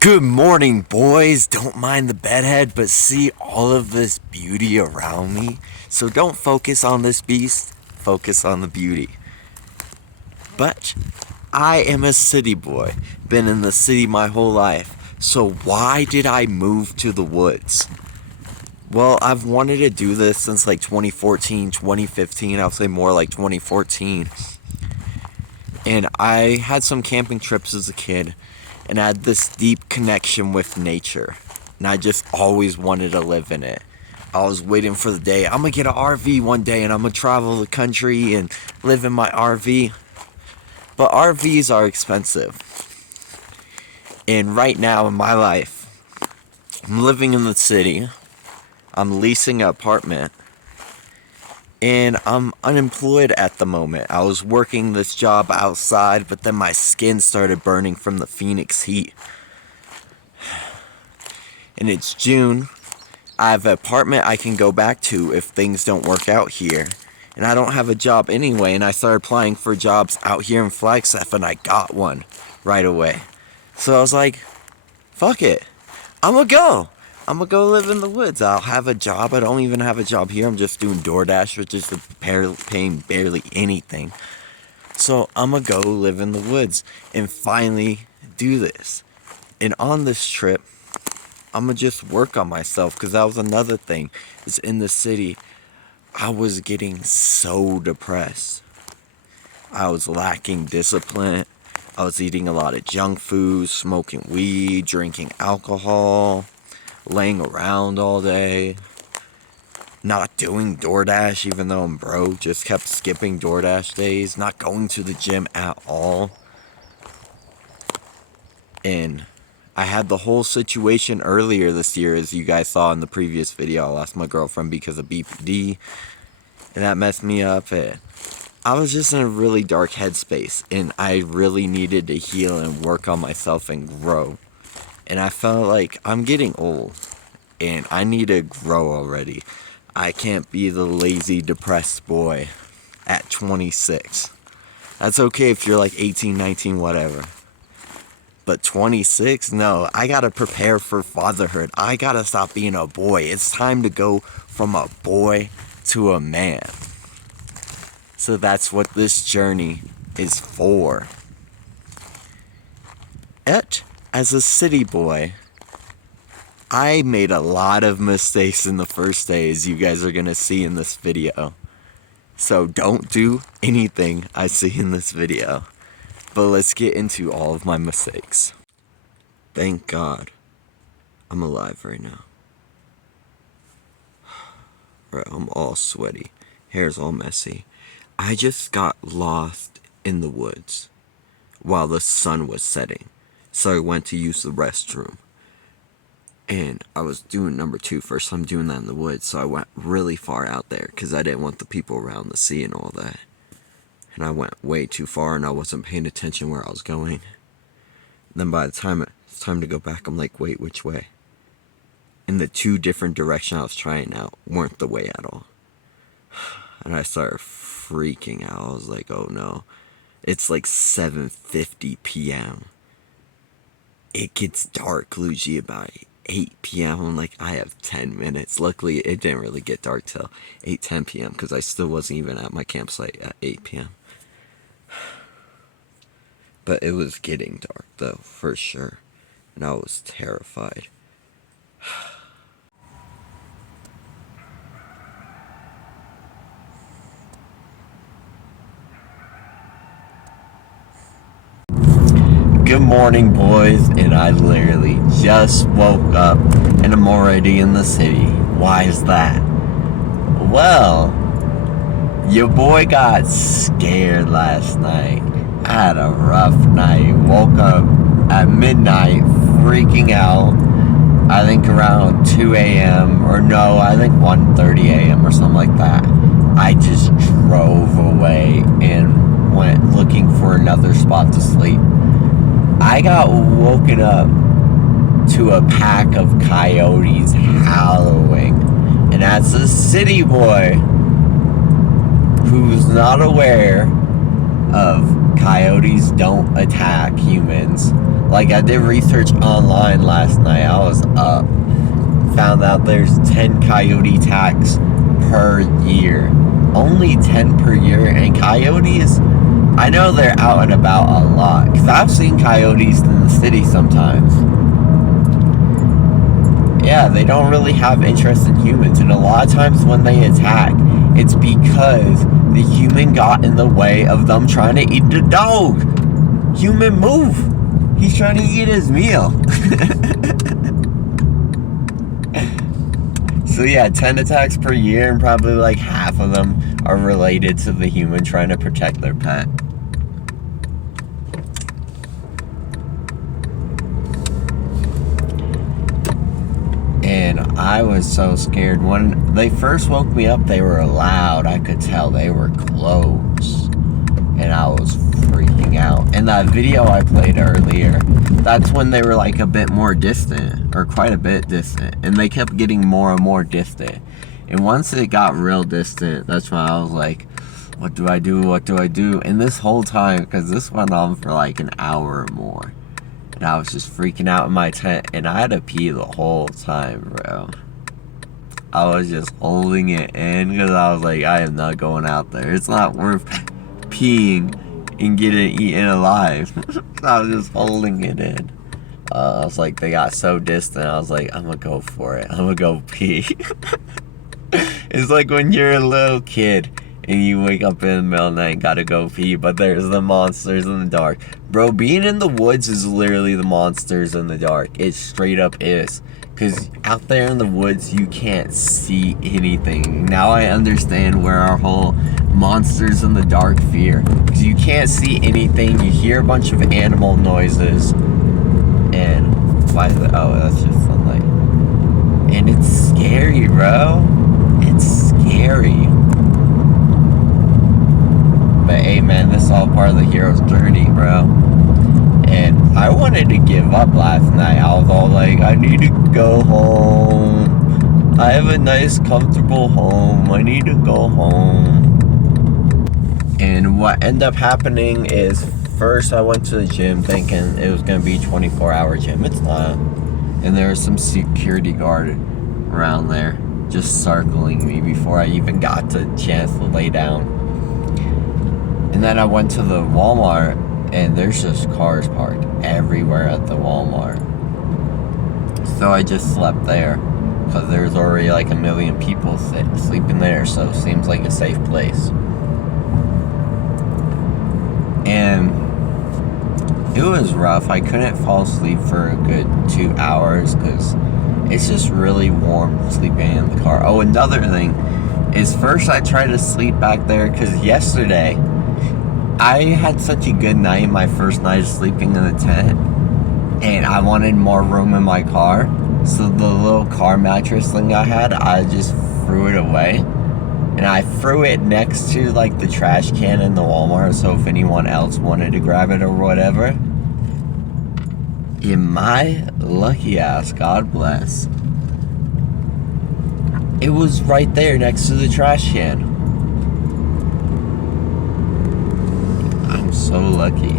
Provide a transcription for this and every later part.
Good morning, boys. Don't mind the bedhead, but see all of this beauty around me. So don't focus on this beast, focus on the beauty. But I am a city boy, been in the city my whole life. So why did I move to the woods? Well, I've wanted to do this since like 2014, 2015. I'll say more like 2014. And I had some camping trips as a kid, and I had this deep connection with nature. And I just always wanted to live in it. I was waiting for the day, I'm gonna get an RV one day and I'm gonna travel the country and live in my RV. But RVs are expensive. And right now in my life, I'm living in the city. I'm leasing an apartment. And I'm unemployed at the moment. I was working this job outside, but then my skin started burning from the Phoenix heat. And it's June. I have an apartment I can go back to if things don't work out here. And I don't have a job anyway, and I started applying for jobs out here in Flagstaff, and I got one right away. So I was like, fuck it. I'm gonna go live in the woods. I'll have a job. I don't even have a job here. I'm just doing DoorDash, which is paying barely anything. So I'm gonna go live in the woods and finally do this. And on this trip, I'm gonna just work on myself, because that was another thing. Is in the city, I was getting so depressed. I was lacking discipline. I was eating a lot of junk food, smoking weed, drinking alcohol, laying around all day, not doing DoorDash even though I'm broke, just kept skipping DoorDash days, not going to the gym at all. And I had the whole situation earlier this year, as you guys saw in the previous video. I lost my girlfriend because of BPD, and that messed me up. And I was just in a really dark headspace, and I really needed to heal and work on myself and grow. And I felt like I'm getting old, and I need to grow already. I can't be the lazy, depressed boy at 26. That's okay if you're like 18, 19, whatever. But 26? No, I gotta prepare for fatherhood. I gotta stop being a boy. It's time to go from a boy to a man. So that's what this journey is for. As a city boy, I made a lot of mistakes in the first day, as you guys are gonna see in this video. So don't do anything I see in this video. But let's get into all of my mistakes. Thank God I'm alive right now. Right, I'm all sweaty. Hair's all messy. I just got lost in the woods while the sun was setting. So I went to use the restroom. And I was doing number 2 first time doing that in the woods. So I went really far out there because I didn't want the people around to see and all that. And I went way too far and I wasn't paying attention where I was going. And then by the time it's time to go back, I'm like, wait, which way? And the 2 different directions I was trying out weren't the way at all. And I started freaking out. I was like, oh no. It's like 7:50 p.m. It gets dark usually about 8 p.m. I'm like, I have 10 minutes. Luckily, it didn't really get dark till 8:10 p.m. because I still wasn't even at my campsite at 8 p.m. But it was getting dark, though, for sure. And I was terrified. Good morning, boys, and I literally just woke up and I'm already in the city. Why is that? Well, your boy got scared last night. I had a rough night. Woke up at midnight freaking out. I think around 2 a.m. or no, I think 1:30 a.m. or something like that. I just drove away and went looking for another spot to sleep. I got woken up to a pack of coyotes howling. And as a city boy who's not aware of coyotes don't attack humans, Like, I did research online last night. I was up. Found out there's 10 coyote attacks per year. Only 10 per year. And coyotes, I know they're out and about a lot. Because I've seen coyotes in the city sometimes. Yeah, they don't really have interest in humans. And a lot of times when they attack, it's because the human got in the way of them trying to eat the dog. Human, move. He's trying to eat his meal. So yeah, 10 attacks per year, and probably like half of them are related to the human trying to protect their pet. And I was so scared. When they first woke me up, they were loud. I could tell they were close. And I was freaking out. And that video I played earlier, that's when they were like a bit more distant, or quite a bit distant. And they kept getting more and more distant. And once it got real distant, that's when I was like, what do I do? What do I do? And this whole time, because this went on for like an hour or more. And I was just freaking out in my tent, and I had to pee the whole time, bro. I was just holding it in, because I was like, I am not going out there. It's not worth peeing and getting eaten alive. I was just holding it in. I was like, they got so distant, I was like, I'm gonna go for it. I'm gonna go pee. It's like when you're a little kid and you wake up in the middle of the night and gotta go pee, but there's the monsters in the dark. Bro, being in the woods is literally the monsters in the dark. It straight up is. Because out there in the woods, you can't see anything. Now I understand where our whole monsters in the dark fear. Because you can't see anything. You hear a bunch of animal noises. And why is it? Oh, that's just sunlight. And it's scary, bro. It's scary. But hey, man, this is all part of the hero's journey, bro. And I wanted to give up last night. I was all like, I need to go home. I have a nice, comfortable home. I need to go home. And what ended up happening is, first I went to the gym thinking it was going to be a 24-hour gym. It's not. And there was some security guard around there just circling me before I even got the chance to lay down. And then I went to the Walmart, and there's just cars parked everywhere at the Walmart. So I just slept there, because there's already like a million people sleeping there, so it seems like a safe place. And it was rough. I couldn't fall asleep for a good 2 hours, because it's just really warm sleeping in the car. Oh, another thing is, first I tried to sleep back there, because yesterday I had such a good night, my first night of sleeping in the tent, and I wanted more room in my car, so the little car mattress thing I had, I just threw it away, and I threw it next to like the trash can in the Walmart, so if anyone else wanted to grab it or whatever. And my lucky ass, God bless, it was right there next to the trash can. So lucky.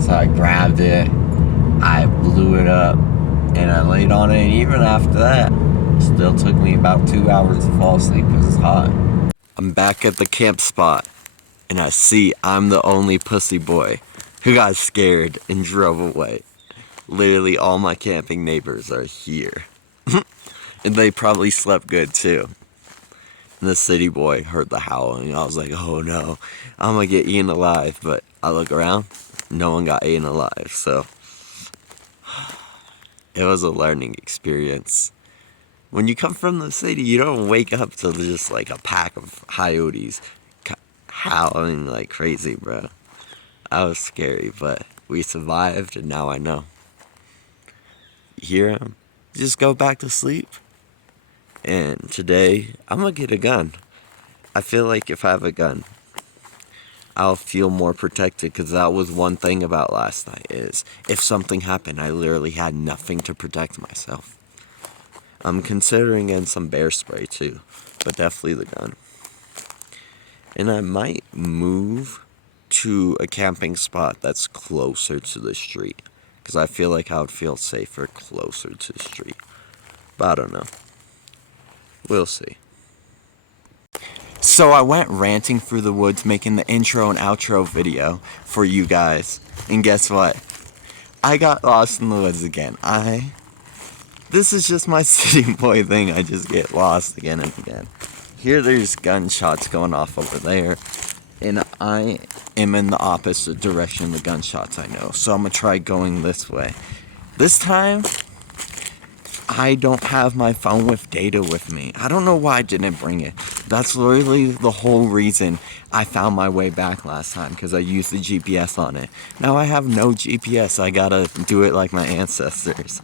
So I grabbed it, I blew it up, and I laid on it, and even after that, it still took me about 2 hours to fall asleep because it's hot. I'm back at the camp spot, and I see I'm the only pussy boy who got scared and drove away. Literally all my camping neighbors are here. And they probably slept good too. And the city boy heard the howling. I was like, oh no, I'm gonna get eaten alive. But I look around, no one got eaten alive. So it was a learning experience. When you come from the city, you don't wake up to just like a pack of coyotes howling like crazy, bro. That was scary, but we survived, and now I know. Here, just go back to sleep. And today, I'm gonna get a gun. I feel like if I have a gun, I'll feel more protected, because that was one thing about last night, is if something happened, I literally had nothing to protect myself. I'm considering getting some bear spray too, but definitely the gun. And I might move to a camping spot that's closer to the street. because I feel like I would feel safer closer to the street. But I don't know. We'll see. So I went ranting through the woods making the intro and outro video for you guys. And guess what? I got lost in the woods again. This is just my city boy thing. I just get lost again and again. Here there's gunshots going off over there. And I am in the opposite direction of the gunshots, I know. So I'm going to try going this way. This time, I don't have my phone with data with me. I don't know why I didn't bring it. That's literally the whole reason I found my way back last time, because I used the GPS on it. Now I have no GPS. I gotta do it like my ancestors.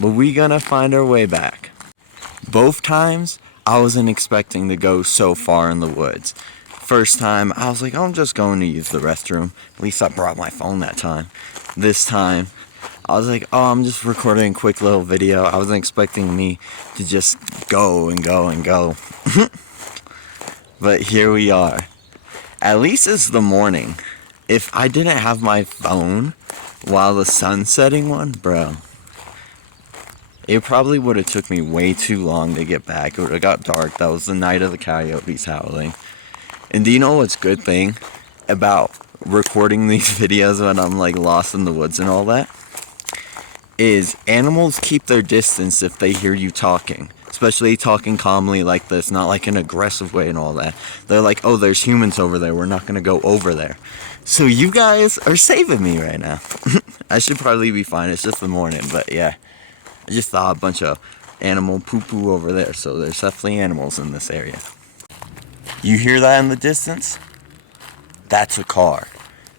But we gonna find our way back. Both times, I wasn't expecting to go so far in the woods. First time, I was like, I'm just going to use the restroom. At least I brought my phone that time. This time, I was like, oh, I'm just recording a quick little video. I wasn't expecting me to just go and go and go. But here we are. At least it's the morning. If I didn't have my phone while the sun's setting one, bro, it probably would have took me way too long to get back. It would have got dark. That was the night of the coyotes howling. And do you know what's good thing about recording these videos when I'm like lost in the woods and all that? Is animals keep their distance if they hear you talking. Especially talking calmly like this, not like an aggressive way and all that. They're like, oh, there's humans over there. We're not going to go over there. So you guys are saving me right now. I should probably be fine. It's just the morning, but yeah. I just saw a bunch of animal poo-poo over there, so there's definitely animals in this area. You hear that in the distance? That's a car.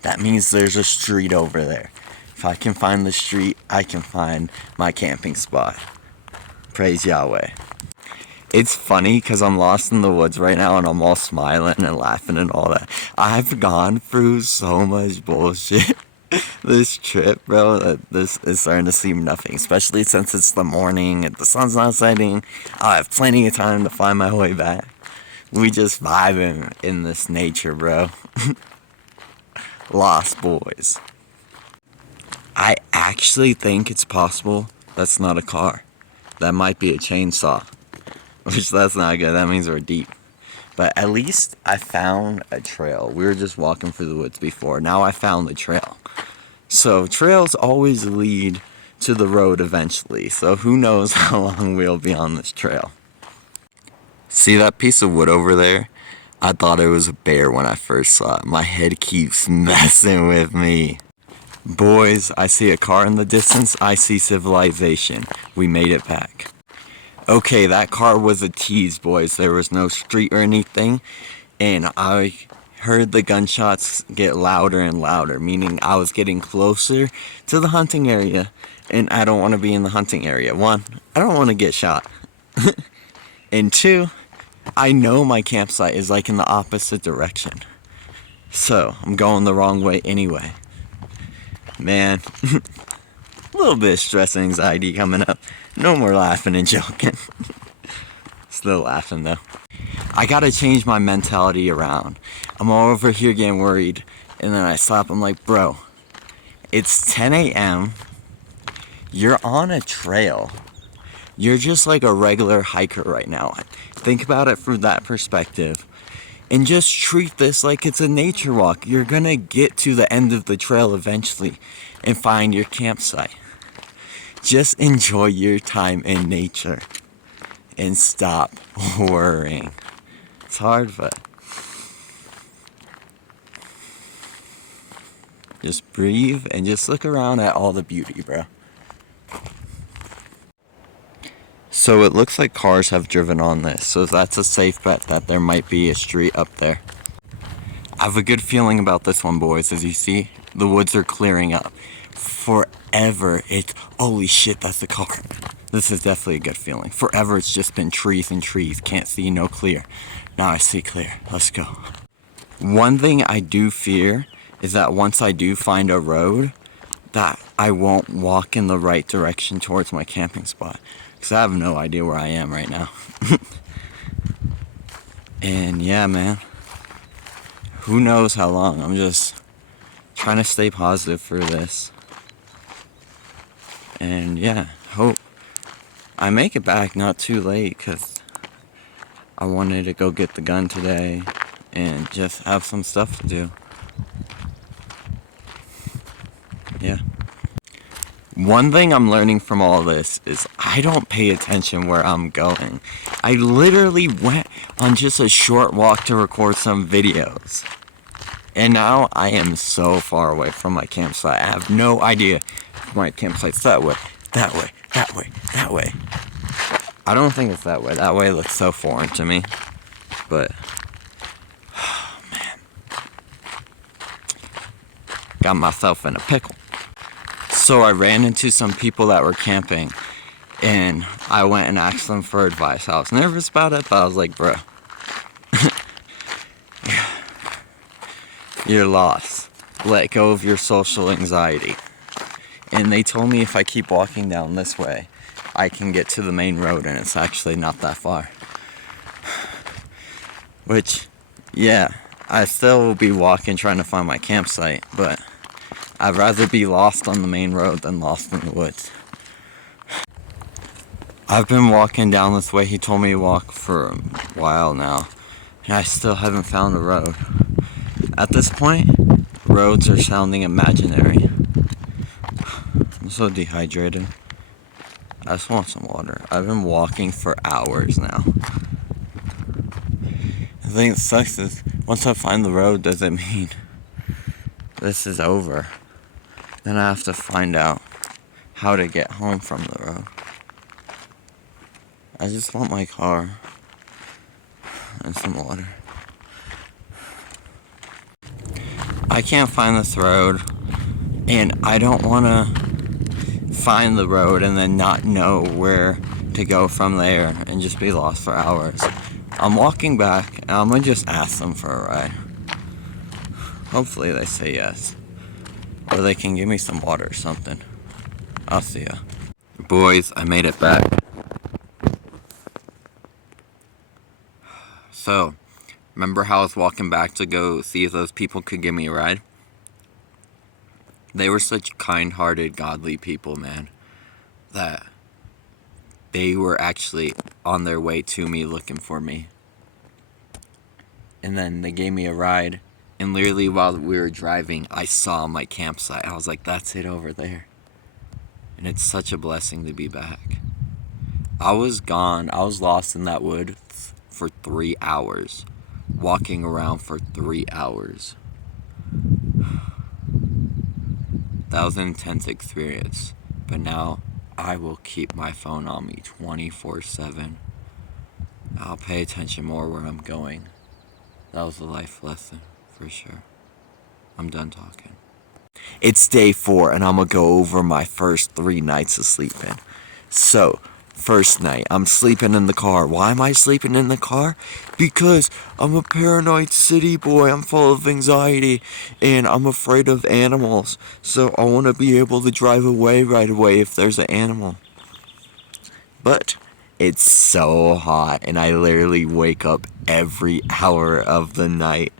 That means there's a street over there. If I can find the street, I can find my camping spot. Praise Yahweh. It's funny because I'm lost in the woods right now and I'm all smiling and laughing and all that. I've gone through so much bullshit this trip, bro, that this is starting to seem nothing, especially since it's the morning and the sun's not setting. I have plenty of time to find my way back. We just vibing in this nature, bro. Lost boys. I actually think it's possible that's not a car. That might be a chainsaw. Which, that's not good. That means we're deep. But at least I found a trail. We were just walking through the woods before. Now I found the trail. So trails always lead to the road eventually. So who knows how long we'll be on this trail. See that piece of wood over there? I thought it was a bear when I first saw it. My head keeps messing with me. Boys, I see a car in the distance. I see civilization. We made it back. Okay, that car was a tease, boys. There was no street or anything. And I heard the gunshots get louder and louder, meaning I was getting closer to the hunting area. And I don't want to be in the hunting area. One, I don't want to get shot. And two, I know my campsite is like in the opposite direction. So, I'm going the wrong way anyway. Man, a little bit of stress and anxiety coming up. No more laughing and joking. Still laughing though. I gotta change my mentality around. I'm all over here getting worried. And then I stop, I'm like, bro, it's 10 a.m. You're on a trail. You're just like a regular hiker right now. Think about it from that perspective. And just treat this like it's a nature walk. You're gonna get to the end of the trail eventually and find your campsite. Just enjoy your time in nature and stop worrying. It's hard, but just breathe and just look around at all the beauty, bro. So it looks like cars have driven on this, so that's a safe bet that there might be a street up there. I have a good feeling about this one, boys. As you see, the woods are clearing up. Forever, holy shit, that's the car. This is definitely a good feeling. Forever, it's just been trees and trees. Can't see no clear. Now I see clear. Let's go. One thing I do fear is that once I do find a road, that I won't walk in the right direction towards my camping spot. Because I have no idea where I am right now. And yeah, man. Who knows how long. I'm just trying to stay positive for this. And yeah, hope I make it back not too late, because I wanted to go get the gun today and just have some stuff to do. Yeah. One thing I'm learning from all this is I don't pay attention where I'm going. I literally went on just a short walk to record some videos. And now I am so far away from my campsite. I have no idea if my campsite's that way, that way, that way, that way. I don't think it's that way. That way looks so foreign to me. But, oh man. Got myself in a pickle. So I ran into some people that were camping, and I went and asked them for advice. I was nervous about it, but I was like, bro, you're lost. Let go of your social anxiety. And they told me if I keep walking down this way, I can get to the main road, and it's actually not that far. Which, yeah, I still will be walking trying to find my campsite, but I'd rather be lost on the main road than lost in the woods. I've been walking down this way he told me to walk for a while now, and I still haven't found a road. At this point, roads are sounding imaginary. I'm so dehydrated. I just want some water. I've been walking for hours now. The thing that sucks is, once I find the road, does it mean this is over? Then I have to find out how to get home from the road. I just want my car and some water. I can't find this road, and I don't want to find the road and then not know where to go from there and just be lost for hours. I'm walking back, and I'm going to just ask them for a ride. Hopefully they say yes. Or they can give me some water or something. I'll see ya. Boys, I made it back. So, remember how I was walking back to go see if those people could give me a ride? They were such kind-hearted, godly people, man, that they were actually on their way to me looking for me. And then they gave me a ride. And literally while we were driving, I saw my campsite. I was like, that's it over there. And it's such a blessing to be back. I was gone. I was lost in that wood for 3 hours. Walking around for 3 hours. That was an intense experience. But now I will keep my phone on me 24/7. I'll pay attention more where I'm going. That was a life lesson. For sure. I'm done talking. It's day 4, and I'm gonna go over my first 3 nights of sleeping. So, first night, I'm sleeping in the car. Why am I sleeping in the car? Because I'm a paranoid city boy. I'm full of anxiety, and I'm afraid of animals. So I want to be able to drive away right away if there's an animal. But it's so hot, and I literally wake up every hour of the night.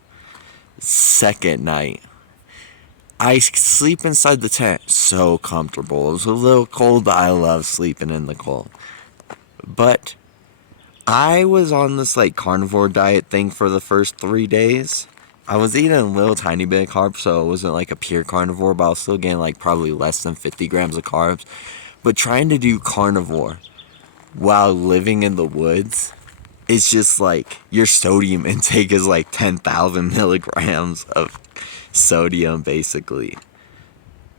Second night, I sleep inside the tent. So comfortable. It was a little cold, but I love sleeping in the cold. But I was on this like carnivore diet thing for the first 3 days. I was eating a little tiny bit of carbs, so it wasn't like a pure carnivore, but I was still getting like probably less than 50 grams of carbs. But trying to do carnivore while living in the woods, it's just like your sodium intake is like 10,000 milligrams of sodium basically.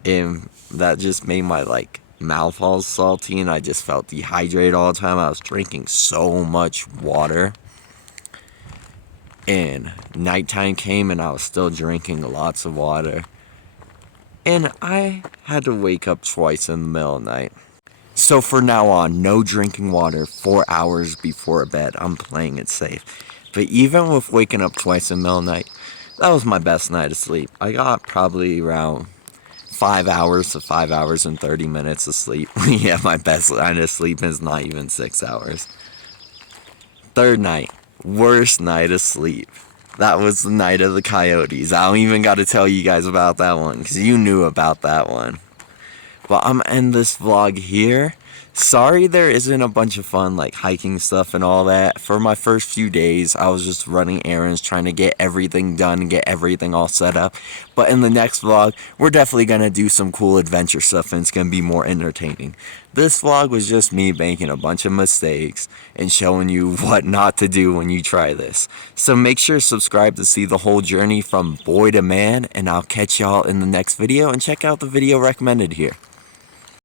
And that just made my like mouth all salty, and I just felt dehydrated all the time. I was drinking so much water. And nighttime came, and I was still drinking lots of water. And I had to wake up twice in the middle of the night. So for now on, no drinking water 4 hours before bed. I'm playing it safe. But even with waking up twice in the middle of the night, that was my best night of sleep. I got probably around 5 hours to 5 hours and 30 minutes of sleep. Yeah, my best night of sleep is not even 6 hours. Third night, worst night of sleep. That was the night of the coyotes. I don't even got to tell you guys about that one because you knew about that one. But I'm gonna end this vlog here. Sorry there isn't a bunch of fun like hiking stuff and all that. For my first few days, I was just running errands, trying to get everything done and get everything all set up. But in the next vlog, we're definitely gonna do some cool adventure stuff and it's gonna be more entertaining. This vlog was just me making a bunch of mistakes and showing you what not to do when you try this. So make sure to subscribe to see the whole journey from boy to man, and I'll catch y'all in the next video, and check out the video recommended here.